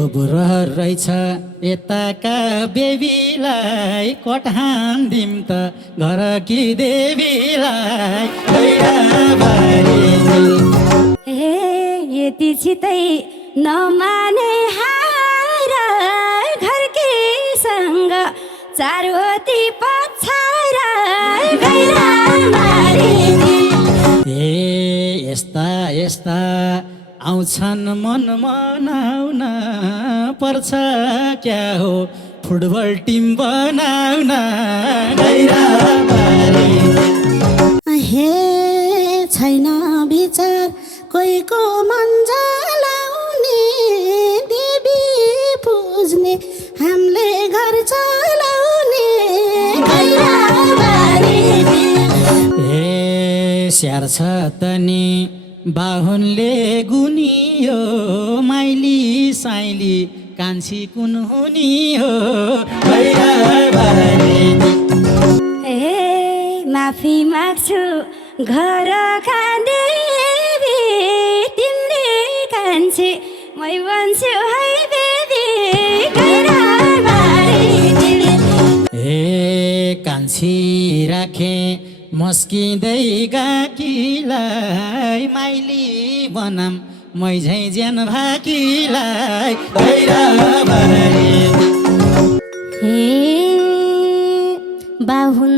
खुब रहर रहेछ यताका बेबीलाई कठान दिम त घर कि देवीलाई हे यति छिटै नमाने हार घरकीसँग चारवटी पछाएर ए यस्ता यस्ता आउँछन् मन मनाउन पर्छ क्या हो फुटबल टिम बनाउन हे छैन विचार कोहीको मन जलाउने देवी पुज्ने हामीले घर चलाउने ए स्याहार छ तनी बाहुनले गुनियो माइली साइली कान्छी कुन हुनी हो ए माफी माग्छु घर देवी तिमीले कान्छी मै भन्छु है बेबी ए कान्छी राखे मस्किँदै गाकीलाई माइली बनाम मै झै ज्यान भाकीलाई हे बाहुन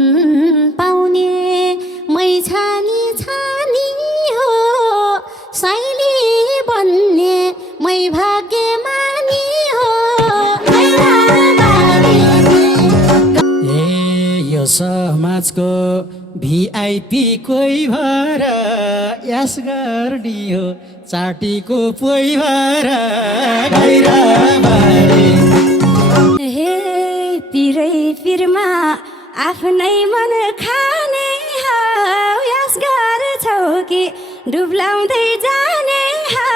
पाउने मै छानी छानी हो साइली बन्ने मै भाग्यमानी हो ए यो समाजको भिआइपी कोही भएर यास गरियो चाटीको पोइ भएर हे पिरै पिरमा आफ्नै मन खाने हौ यास गर्छौ कि डुब्लाउँदै जाने हौ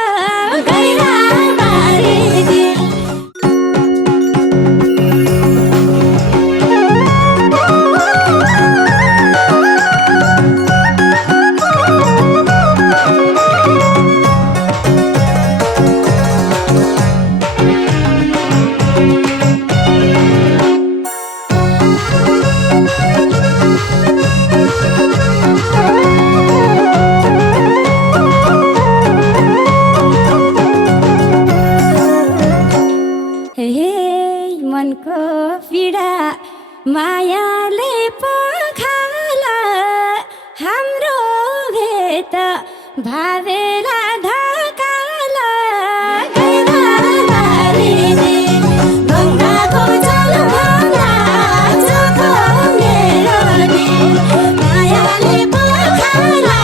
मनको पीडा मायाले पखाला हाम्रो भेट भावेला धकाला गङ्गाको जल भन्दा चोखो मेरो दिल मायाले पखाला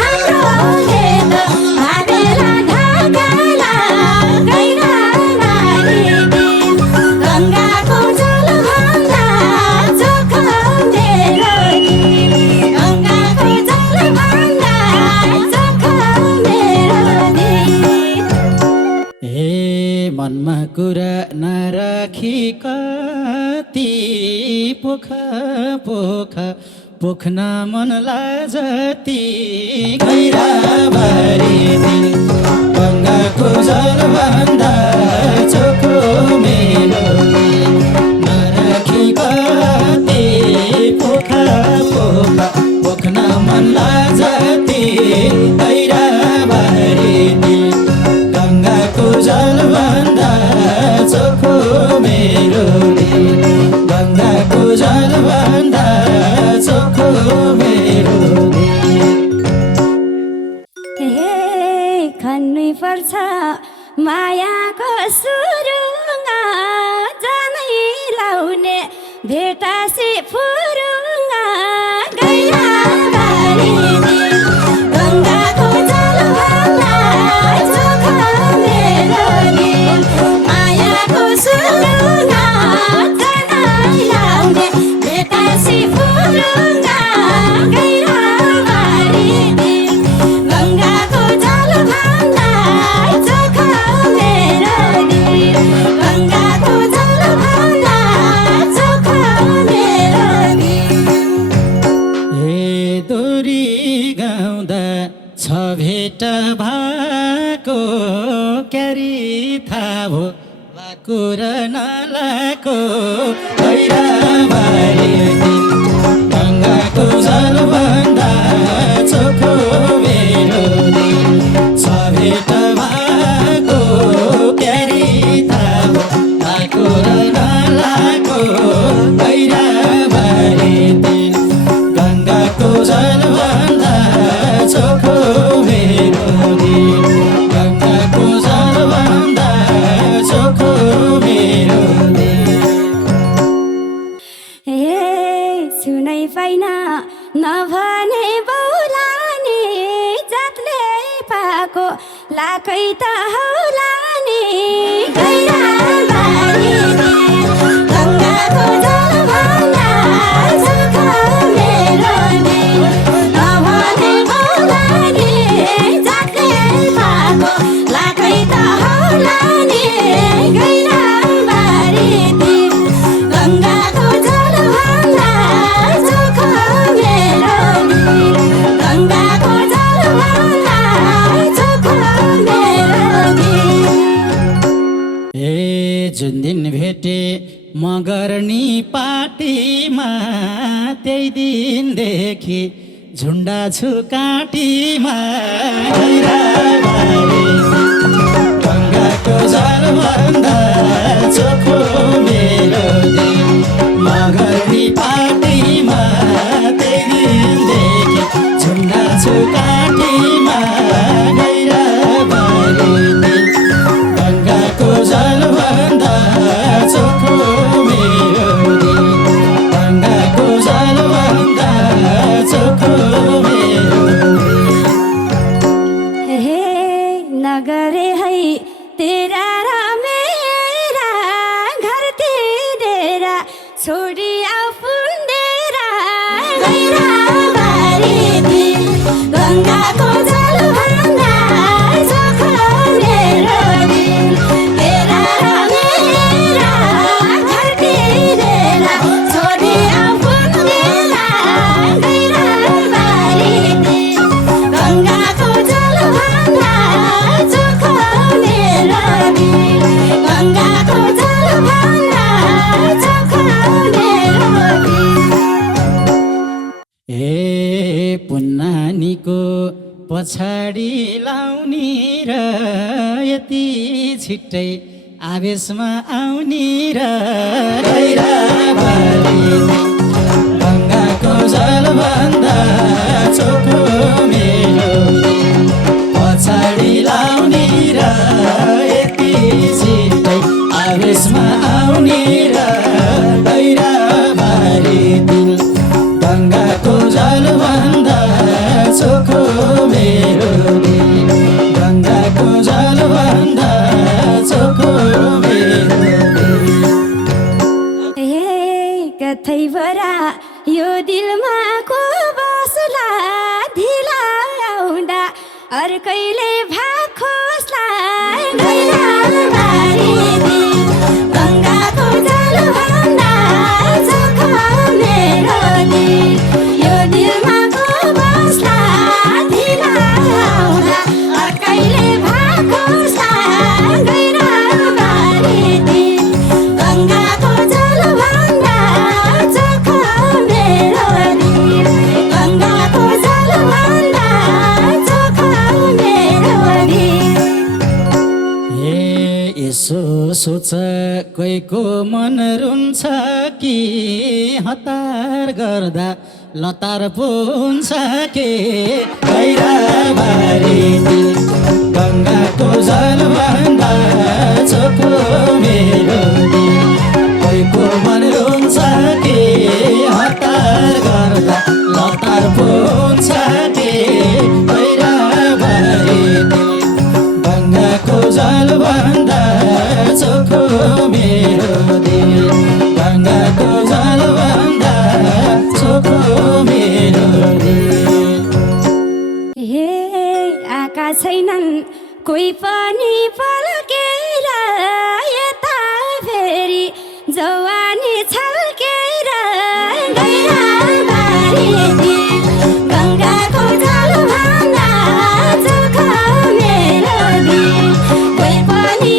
हाम्रो भेट भावेला धकाला गङ्गाको जल भन्दा चोखो मेरो दिल गङ्गाको जल भन्दा चोखो मेरो दिल ए मनमा कुरा नराखी कति पोखा पोखा पोख्न मन लाजती गङ्गाको जल भन्दा चोखो मेरो नराखी कति पोखा पोखा पोख्न मन लाजती गङ्गाको जल भन्दा चोखो मेरो गङ्गाको जल भन्दा चोखो मेरो खन्नै पर्छ मायाको सुरुङ्गा जानै लाउने भेटासी फुरुङ्गा गङ्गाको जल भन्दा चोखो मेरो दिल मायाको सुरुङ्गा जानै लाउने भेटासी फुरुङ्गा गङ्गाको जल भन्दा चोखो मेरो दिल गङ्गाको जल भन्दा चोखो मेरो दिल थाहा भो लाको र नलाको गैराबारी गङ्गाको जलभन्दा चोखो मेरो दिल छ भेट भएको प्यारी थाहा भो लाको र नलाको गैराबारी दिल गङ्गाको जलभन्दा चोखो मेरो दिल गङ्गाको जलभन्दा चोखो मेरो दिल सुनै पाइन नभने बौलाने जातले पाको लाकै त हौलाने गैराबारी गङ्गाको जलभन्दा चोखो मेरो दिल नभने बौलाने जातले पाको लाकै त हौलाने गैराबारी दिल गङ्गाको जलभन्दा चोखो मेरो दिल गङ्गाको जलभन्दा चोखो मेरो दिल जुन दिन भेटे म गर्नी पार्टीमा त्यही दिनदेखि झुन्डा छु काटीमा गैराबारी गङ्गाको जलभन्दा चोखो मेरो दिल म गर्नी पार्टीमा त्यही दिनदेखि झुन्डा छु काटीमा गैराबारी दिल गङ्गाको जलभन्दा चोखो मेरो दिल गङ्गाको जलभन्दा चोखो मेरो दिल नगरे है तेरा र मेरा घर तेरा छोडी आफुन्डेरा गैराबारी दिल गङ्गाको जलभन्दा चोखो मेरो दिल तेरा र मेरा घर तेरा छोडी आफुन्डेरा गैराबारी दिल गङ्गाको जलभन्दा चोखो मेरो दिल गङ्गाको जलभन्दा चोखो मेरो दिल पुन्नानीको पछाडि लाउने र यति छिट्टै आवेशमा आउने र गैराबारी गङ्गाको जलभन्दा चोखो मेरो दिल पछाडि लाउने र यति छिट्टै आवेशमा आउने र गैराबारी दिल गङ्गाको जलभन्दा चोखो मेरो दिल गङ्गाको जलभन्दा चोखो मेरो दिल कतैबरा यो दिलमा को बसला ढिला आउँदा अर्कैले भाग खोस्ला गैराबारी दिल गङ्गाको जलभन्दा चोखो मेरो दिल यो दिलमा को बसला ढिला आउँदा अर्कैले भाग खोस्ला गैराबारी दिल गङ्गाको जलभन्दा चोखो मेरो दिल गङ्गाको जलभन्दा चोखो मेरो दिल यसो सोच कोहीको मन रुन्छ कि हतार गर्दा लतार पुन्छ के गैराबारी दिल गङ्गाको जलभन्दा चोखो मेरो दिल कोहीको मन रुन्छ कि हतार गर्दा लतार पुन्छ के गैराबारी दिल गङ्गाको जलभन्दा चोखो मेरो दिल गङ्गाको जलभन्दा चोखो मेरो दिल आका छैनन् कोही पनि पल्केर यता फेरि जवानी छल्केर गैराबारी दिल गङ्गाको जलभन्दा चोखो मेरो दिल कोही पनि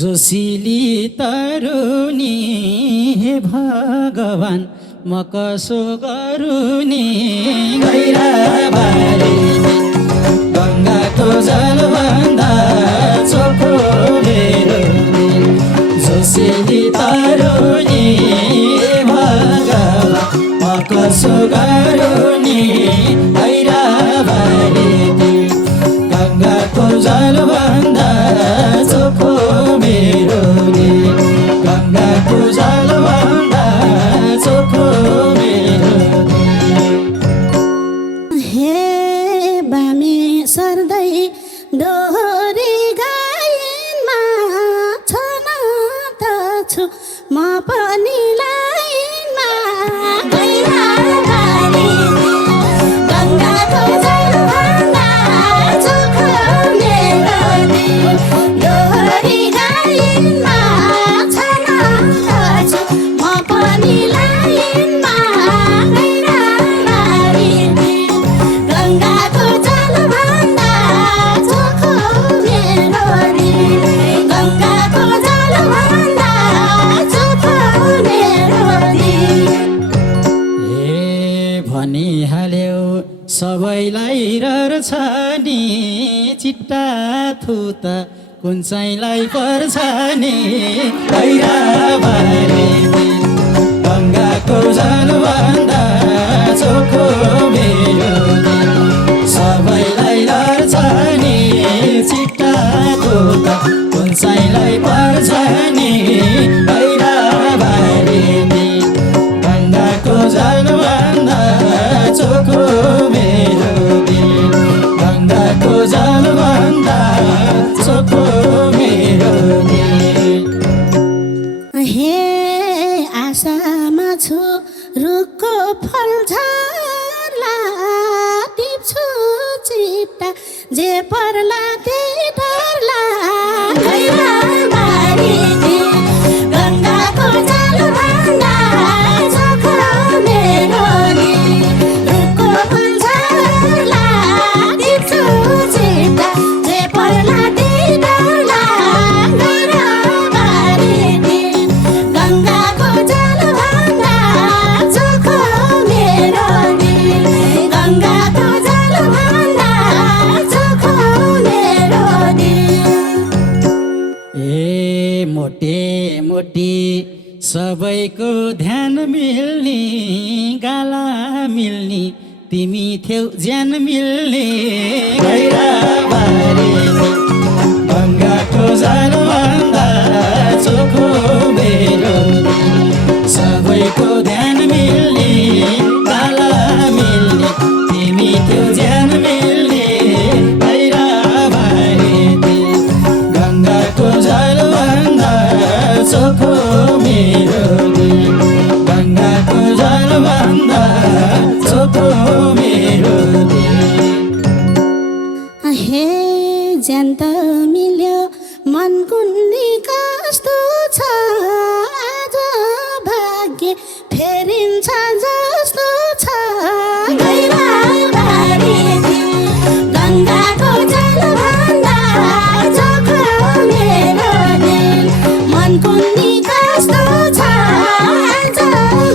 जोसिली तरुनी हे भगवान म कसो गरुनी गैराबारी गङ्गाको जलभन्दा चोखो मेरो दिल जोसिली तरुनी हे भगवान म कसो गरुनी गैराबारी गङ्गाको जलभन्दा चोखो मेरो दिल गङ्गाको जलभन्दा चोखो मेरो हे बामे सर्दै डोरी गाइनमा छन त छु म पनि लाइनमा गैराबारी गङ्गाको जलभन्दा चोखो मेरो दिल डोरी गाइनमा छन त छु म पनि लाइनमा गैराबारी गङ्गाको जलभन्दा चोखो मेरो दिल गङ्गाको जलभन्दा चोखो मेरो दिल ए भनिहाल्यौ सबैलाई रहर छ नि चिट्टा थुत कुन चाहिँलाई पर्छ नि गैराबारी गङ्गाको जलभन्दा चोखो मेरो दिल सबैलाई रहर छ नि चिट्टा थुत कुन चाहिँलाई पर्छ नि गैराबारी गङ्गाको जलभन्दा चोखो मेरो दिल गङ्गाको जलभन्दा चोखो मेरो दिल हे आशामा छु रुखको फल झर्ला टिप्छु चिट्टा जे पर्ला त्यही डरला गैराबारी गङ्गाको जलभन्दा चोखो मेरो दिल रुखको फल झर्ला टिप्छु चिट्टा जे पर्ला त्यही डरला गैराबारी गङ्गाको जलभन्दा चोखो मेरो दिल गङ्गाको जलभन्दा चोखो मेरो दिल ए मोटे मोटी सबैको ध्यान मिल्ने गाला मिल्ने तिमी थियौ ज्यान मिल्ने गैराबारी गङ्गाको जलभन्दा चोखो मेरो दिल सबैको ध्यान मिल्ने गाला मिल्ने तिमी थियौ ज्यान मिल्ने गैराबारी गङ्गाको जलभन्दा चोखो मेरो दिल गङ्गाको जलभन्दा चोखो मेरो दिल हे ज्यान त मिल्यो मन कुन्नी कस्तो छ आज भाग्य फेरिन्छ जस्तो छ गैराबारी गङ्गाको जलभन्दा चोखो मेरो दिल मन कुन्नी कस्तो छ आज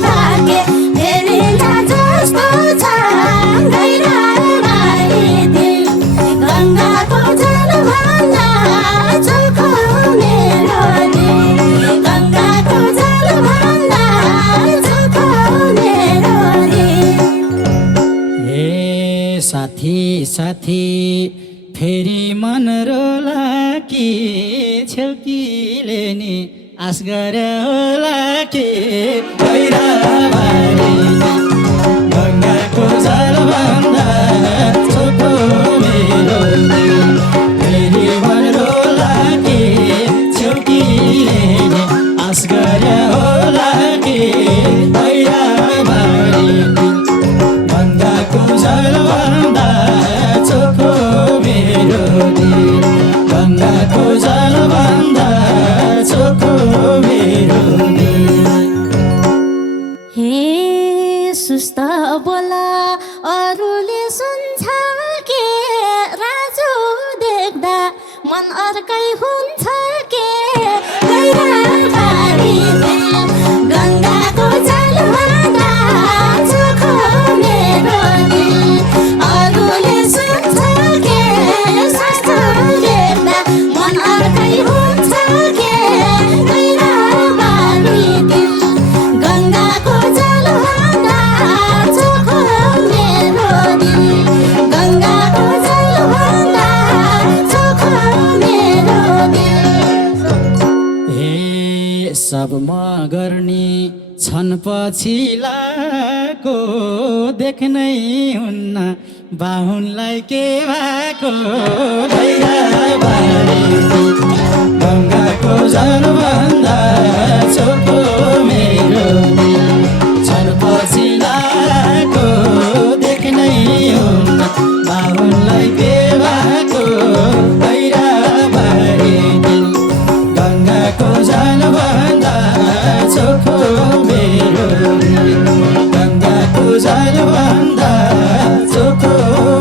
भाग्य फेरिन्छ जस्तो छ गैराबारी गङ्गाको जलभन्दा चोखो मेरो दिल गङ्गाको जलभन्दा चोखो मेरो दिल ए साथी साथी फेरि मन रोला कि छेउकीले नि आश गरे होला कि गैराबारी गङ्गाको जलभन्दा चोखो मेरो दिल फेरि मन रोला कि छेउकीले नि आश गरे होला कि गैराबारी गङ्गाको जलभन्दा चोखो मेरो दिल गङ्गाको जलभन्दा चोखो मेरो दिल हे सुस्त बोला अरूले सुन्छ के राजु देख्दा मन अर्कै हुन्छ के पछिलाको देख्नै हुन्न बाहुनलाई के भएको गङ्गाको जलभन्दा चोखो मेरो दिल छन् पछिलाको देख्नै हुन्न बाहुनलाई के भएको भैराबारी दिल गङ्गाको जलभन्दा चोखो मेरो दिल गङ्गाको जलभन्दा चोखो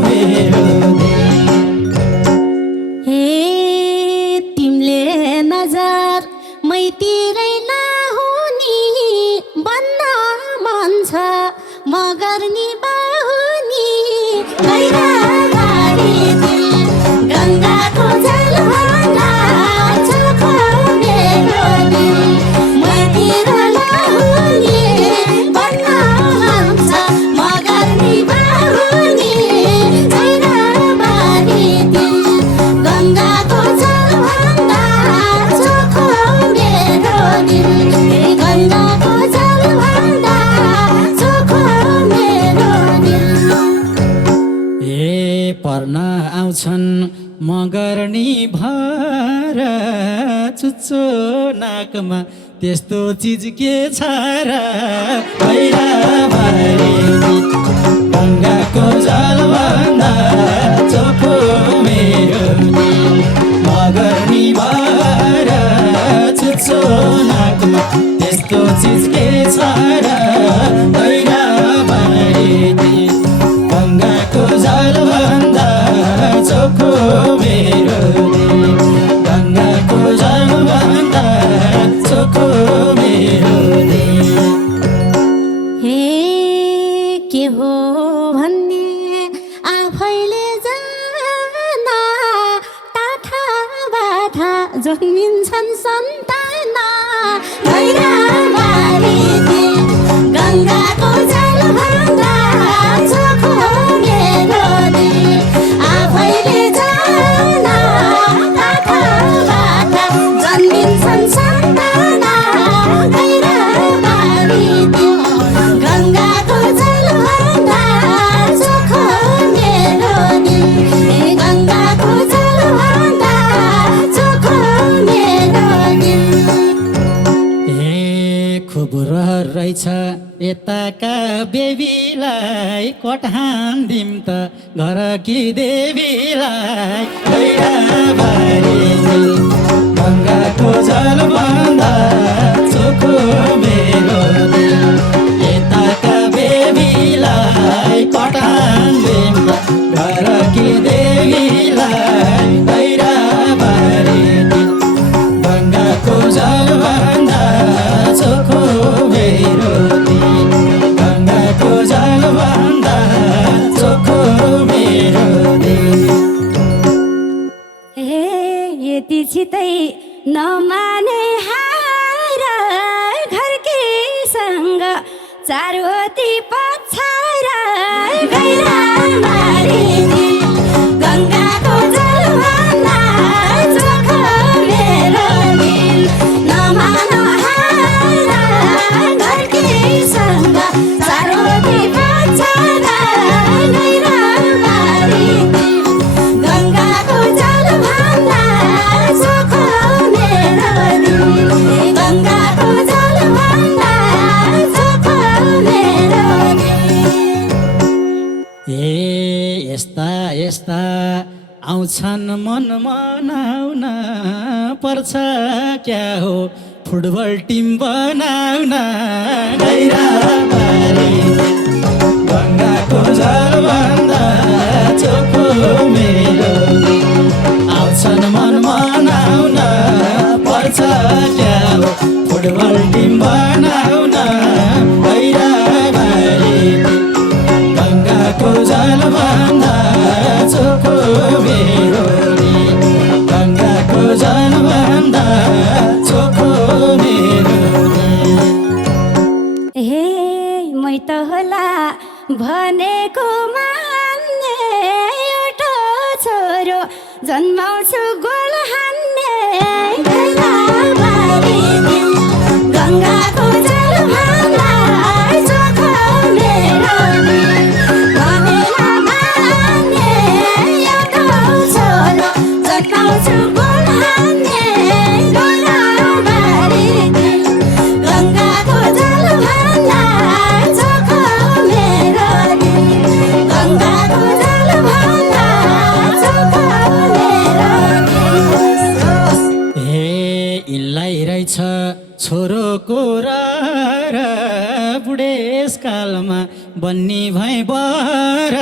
मेरो दिल हे तिमीले नजर मैतिरै नहुनी बन्न मन छ मगर नि बाहुनी भैराबारी दिल गङ्गाको जलभन्दा चोखो मेरो दिल मैतिर नहुनी बन्न मन छ मगर नि बाहुनी भैराबारी दिल गङ्गाको जलभन्दा चोखो मेरो दिल गङ्गाको जलभन्दा चोखो मेरो दिल ए पर्न आउँछन् मगर नि भर चुच्चो नाकमा त्यस्तो चिज के छ र भैराबारी गङ्गाको जलभन्दा चोखो मेरो दिल मगर नि भर चुच्चो नाकमा त्यस्तो चिज के छ र भैराबारी गङ्गाको जलभन्दा चोखो मेरो दिल गङ्गाको जलभन्दा चोखो मेरो दिल हे के हो भन्ने आफैले जान टाठा बाठा जन्मिन्छन् सन्तान भैराबारी दिल गङ्गाको जलभन्दा चोखो मेरो दिल आफैले जान टाठा बाठा जन्मिन्छन् सन्तान भैराबारी दिल गङ्गाको जलभन्दा चोखो मेरो दिल गङ्गाको जलभन्दा चोखो मेरो दिल ए खुब रहर रहेछ यताका बेबीलाई कठान दिम त घरकी देवीलाई भैराबारी दिल गङ्गाको जलभन्दा चोखो मेरो दिल यताका बेबीलाई कठान दिम त घरकी देवीलाई भैराबारी दिल गङ्गाको जलभन्दा चोखो मेरो दिल गङ्गाको जलभन्दा चोखो मेरो दिल हे यति छिटै नमाने हार घरकीसँग चारवटी पछाएर भैराबारी दिल गङ्गाको जलभन्दा चोखो मेरो दिल नमान हार घरकीसँग चारवटी पछाएर भैराबारी दिल गङ्गाको जलभन्दा चोखो मेरो दिल गङ्गाको जलभन्दा चोखो मेरो दिल ए यस्ता यस्ता आउँछन् मन मनाउन पर्छ क्या हो फुटबल टिम बनाउन भैराबारी गङ्गाको जलभन्दा चोखो मेरो दिल आउँछन् मन मनाउन पर्छ क्या हो फुटबल टिम बनाउन भैराबारी गङ्गाको जलभन्दा चोखो मेरो दिल गङ्गाको जलभन्दा चोखो मेरो दिल हे मै त होला भनेको मान्ने एउटा छोरो जन्माउँछु गोल हान्ने भैराबारी दिल गङ्गाको जलभन्दा बन्नी भई बर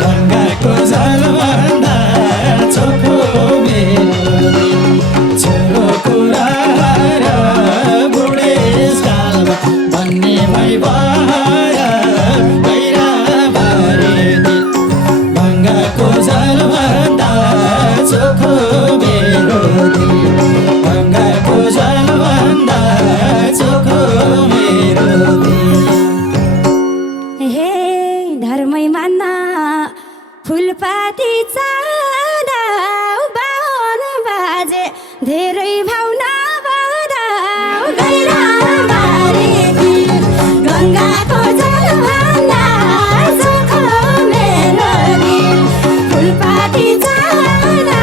गङ्गाको जलभन्दा चोखो मेरो दिल छोरो कुरा र बुढेसकालमा बन्नी भई बर गङ्गाको जलभन्दा चोखो मेरो दिल गङ्गाको जलभन्दा चोखो मेरो दिल हे धर्मै मान्ना फुलपाती चाँदा बाहुन बाजे धेरै भाउना बदा गैराबारीति गङ्गाको जलभन्दा चोखो मेरो दिल फुलपाती चाँदा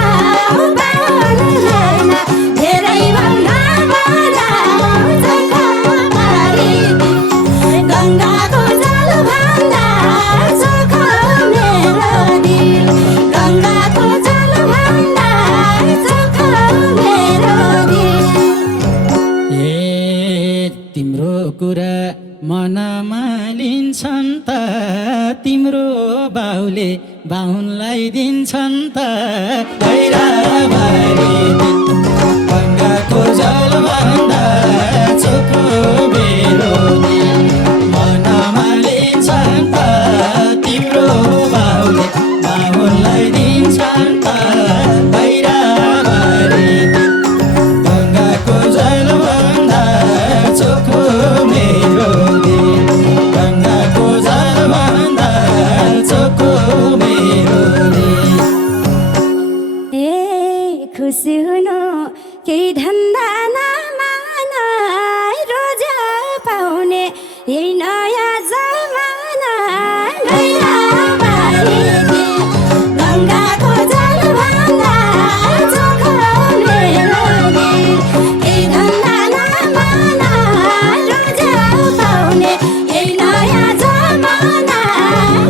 बाहुन बाजे धेरै भाउना बदा गैराबारीति गङ्गाको जलभन्दा चोखो मेरो दिल गङ्गाको जलभन्दा चोखो मेरो दिल ए तिम्रो कुरा मनमा लिन्छन् त तिम्रो बाउले बाहुनलाई दिन्छन् त गैराबारी गङ्गाको जलभन्दा चोखो मेरो दिल मनमा लिन्छन् त तिम्रो बाउले बाहुनलाई दिन्छन् त गैराबारी गङ्गाको जलभन्दा चोखो मेरो दिल गङ्गाको जलभन्दा चोखो मेरो दिल ए खुसी हुनु केही धन्दा नमान रोजा पाउने यही नयाँ जमाना गैराबारीति गङ्गाको जलभन्दा चोखो मेरो दिल केही धन्दा नमान रोजा पाउने यही नयाँ जमाना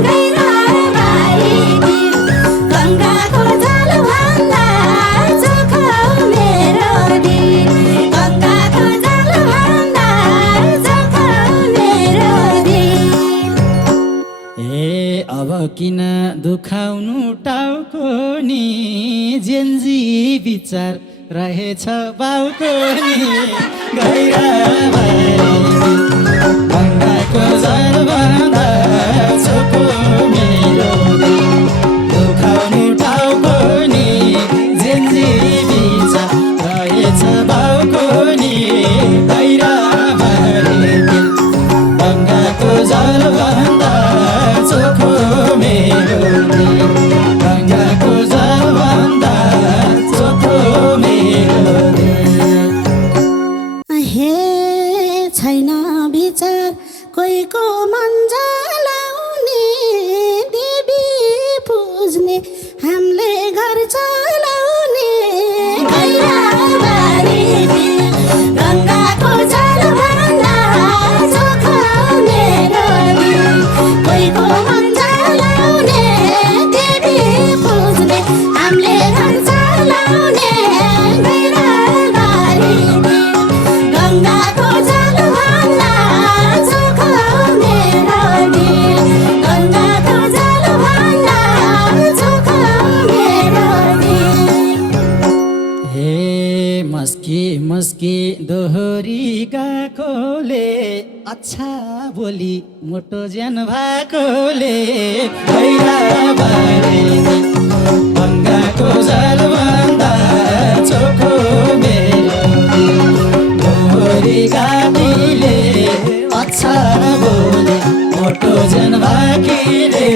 गैराबारीति गङ्गाको जलभन्दा चोखो मेरो दिल गङ्गाको जलभन्दा चोखो मेरो दिल ए अब किन दुखाउनु टाउको नि जेन्जी विचार रहेछ बाउको नि गैराबारी गङ्गाको जलभन्दा चोखो मेरो दिल दुखाउनु टाउको नि जेन्जी विचार रहेछ बाउको नि गैराबारी गङ्गाको जलभन्दा चोखो मेरो दिल गङ्गाको जलभन्दा चोखो मेरो दिल हे छैन विचार कोहीको मन जलाउने देवी पुज्ने हामीले घर चलाउने गैराबारीति गङ्गाको जलभन्दा चोखो मेरो दिल कोहीको मन जलाउने देवी पुज्ने हामीले घर चलाउने गैराबारीति गङ्गाको जलभन्दा चोखो मेरो दिल गङ्गाको जलभन्दा चोखो मेरो दिल हे मस्की मस्की दोहोरी गएकोले अच्छा बोली मोटो ज्यान भएकोले गैराबारी गङ्गाको जलभन्दा चोखो मेरो दिल दोहोरी गाडीले अच्छा बोली मोटो ज्यान भएकीले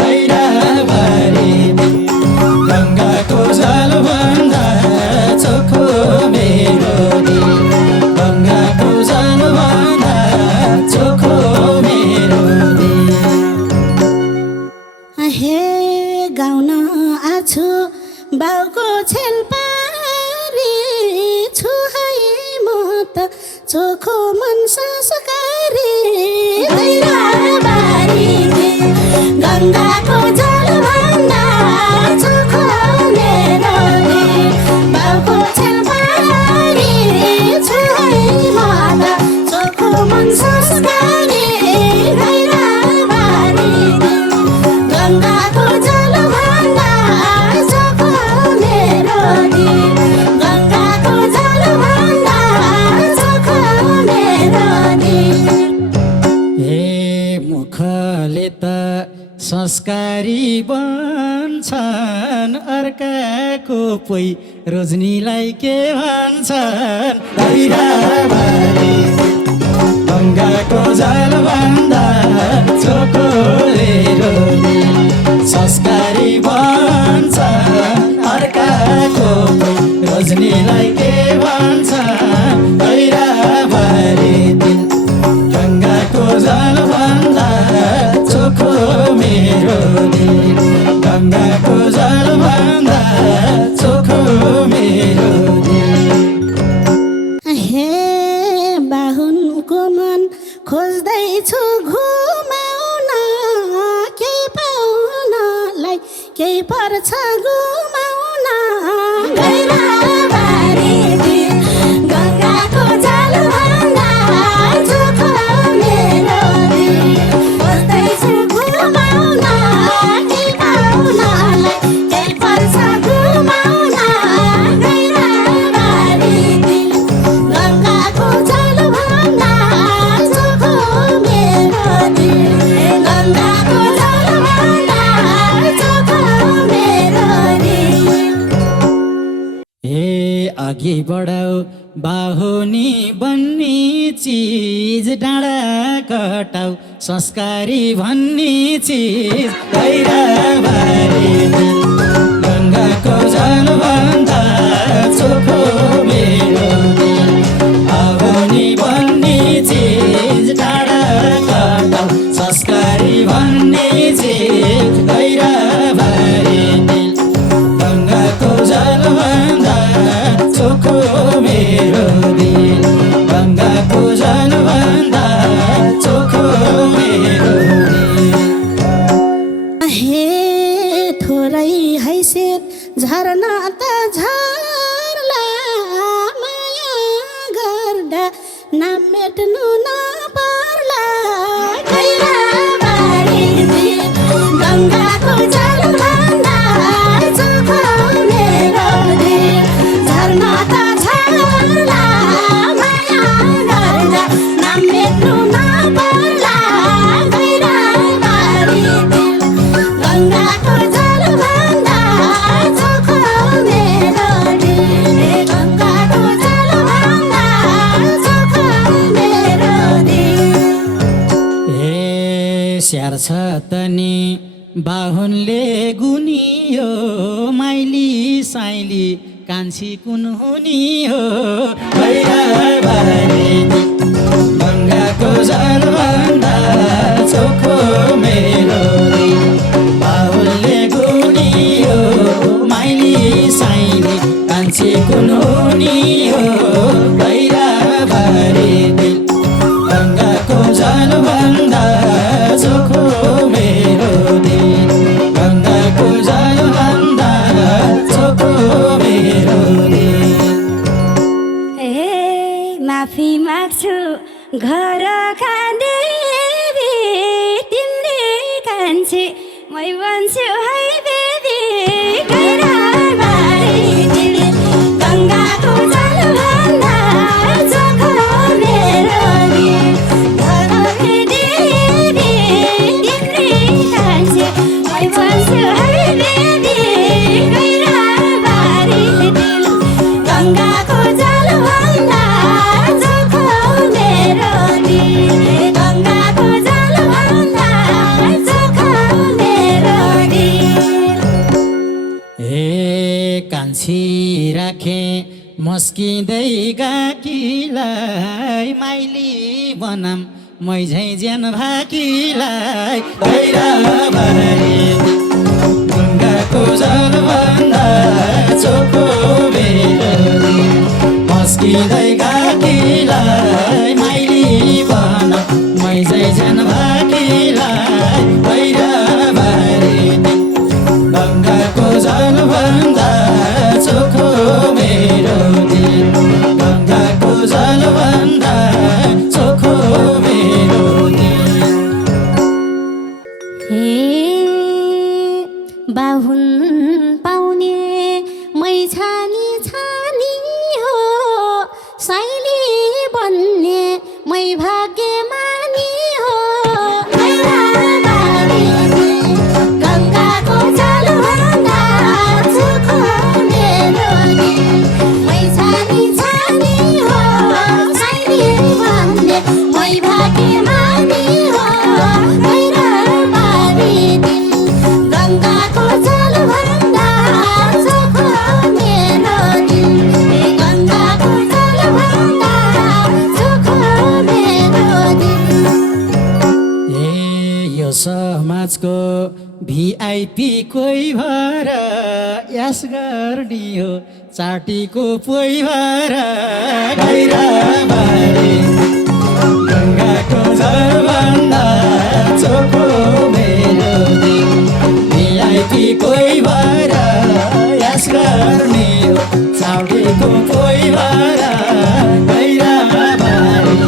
गैराबारी गङ्गाको जलभन्दा चोखो मेरो दिल गङ्गाको जलभन्दा चोखो मेरो दिल हे गाउन आछु बाउको छेलपारी छु है म त चोखो मन बाहुन संस्कारी गैराबारी दिल गङ्गाको जल भन्दा चोखो मेरो दिल गङ्गाको जल भन्दा चोखो मेरो दिल हे मुखले त संस्कारी बन्छन् अर्काको पोइ रोज्नीलाई के भन्छन् गैराबारी गङ्गाको जल भन्दा चोखो मेरो दिल संस्कारी बन्छन् अर्काको पोइ रोज्नीलाई के भन्छन् गैराबारी दिल गङ्गाको जल भन्दा चोखो मेरो दिल गङ्गाको जल भन्दा चोखो मेरो दिल हे बाहुनको मन खोज्दैछु घुमाउन केही पाउनलाई केही पर्छ गुमाउन गैराबारी दिल गङ्गाको जल भन्दा चोखो मेरो दिल खोज्दैछु घुमाउन केही पाउनलाई केही पर्छ गुमाउन गैराबारी दिल गङ्गाको जल भन्दा चोखो मेरो दिल गङ्गाको जल भन्दा चोखो मेरो दिल हे अघि बढाऊ बाहुनी बन्ने चिज डाँडा कटाऊ संस्कारी भन्ने चिज गैराबारी दिल गङ्गाको जल भन्दा चोखो मेरो दिल बाहुनी बन्ने चिज डाँडा कटाऊ संस्कारी भन्ने चिज गैराबारी दिल गङ्गाको जल भन्दा चोखो मेरो दिल गङ्गाको जल भन्दा चोखो मेरो दिल हे थोरै हैसियत झरना त झर्ला माया गर्दा नाम मेट्नु नपर्ला गैराबारी दिल गङ्गाको जल भन्दा चोखो मेरो दिल झरना त झर्ला माया गर्दा नाम मेट्नु नपर्ला गैराबारी दिल गङ्गाको जल भन्दा चोखो मेरो दिल गङ्गाको जल भन्दा चोखो मेरो दिल हे स्याहार्छ तनी बाहुनले गुनियो माइली साइली कान्छी कुन हुनी हो गैराबारी दिल गङ्गाको जल भन्दा चोखो मेरो दिल बाहुनले गुनियो माइली साइली कान्छी कुन हुनी हो गैराबारी दिल गङ्गाको जल भन्दा चोखो मेरो दिल गङ्गाको जल भन्दा चोखो मेरो दिल ए माफी माग्छु घरका देवी तिम्रे कान्छे मै भन्छु है बेबी गैराबारी दिल गङ्गाको जल भन्दा चोखो मेरो दिल घरका देवी तिम्रे कान्छे मै भन्छु है बेबी गैराबारी दिल गङ्गाको जल भन्दा चोखो मेरो दिल गङ्गाको जल भन्दा चोखो मेरो दिल हे कान्छी राखे मस्किँदै गाकीलाई माइली बनाम मै झै ज्यान भाकीलाई गैराबारी गङ्गाको जल भन्दा चोखो मेरो दिल मस्किँदै गाकीलाई माइली बनाम मै झै ज्यान भाकीलाई गैराबारी गङ्गाको जल भन्दा चोखो मेरो दिल गङ्गाको जल भन्दा चोखो पानी हो गहिरो पारिदिल गङ्गाको जलभन्दा चोखो मेरो दिल गङ्गाको जलभन्दा चोखो मेरो दिल ए यो समाजको भिआइपी कोही भएर यास गरियो चाटीको पोइ भएर गहिरा बारी गङ्गाको जलभन्दा चोखो मेरो दिल भिआइपी कोही भएर यास गर्ने हो चाटीको पोइ भएर गहिरा बारी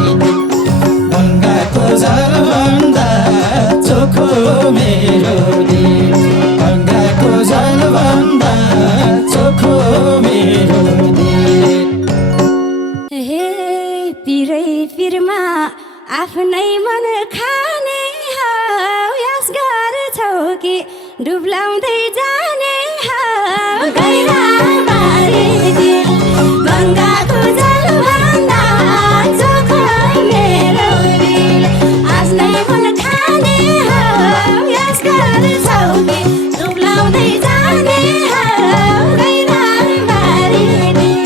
गङ्गाको जलभन्दा चोखो मेरो दिल गङ्गाको जलभन्दा चोखो मेरो दिल हे पिरै पिरमा आफ्नै मन खाने हौ यास गर्छौ कि डुब्लाउँदै जाने हौ गहिरा बारी दिल गङ्गाको जलभन्दा चोखो मेरो दिल आफ्नै मन खाने हौ यास गर्छौ कि डुब्लाउँदै जाने हौ गहिरा बारी दिल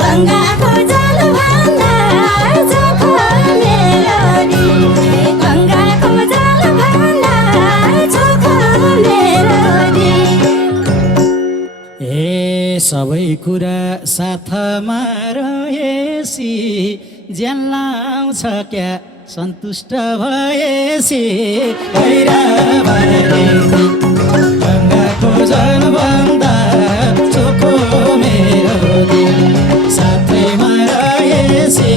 गङ्गाको जलभन्दा चोखो मेरो दिल गङ्गाको जलभन्दा चोखो मेरो दिल ए सबै कुरा साथमा रहेसी ज्यान लाउँछ क्या सन्तुष्ट भएसी गहिरा बारी गङ्गाको जलभन्दा चोखो मेरो दिल साथैमा रहेसी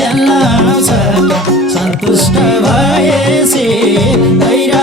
ज्यान लाउँछ क्या सन्तुष्ट भएसी गहिरा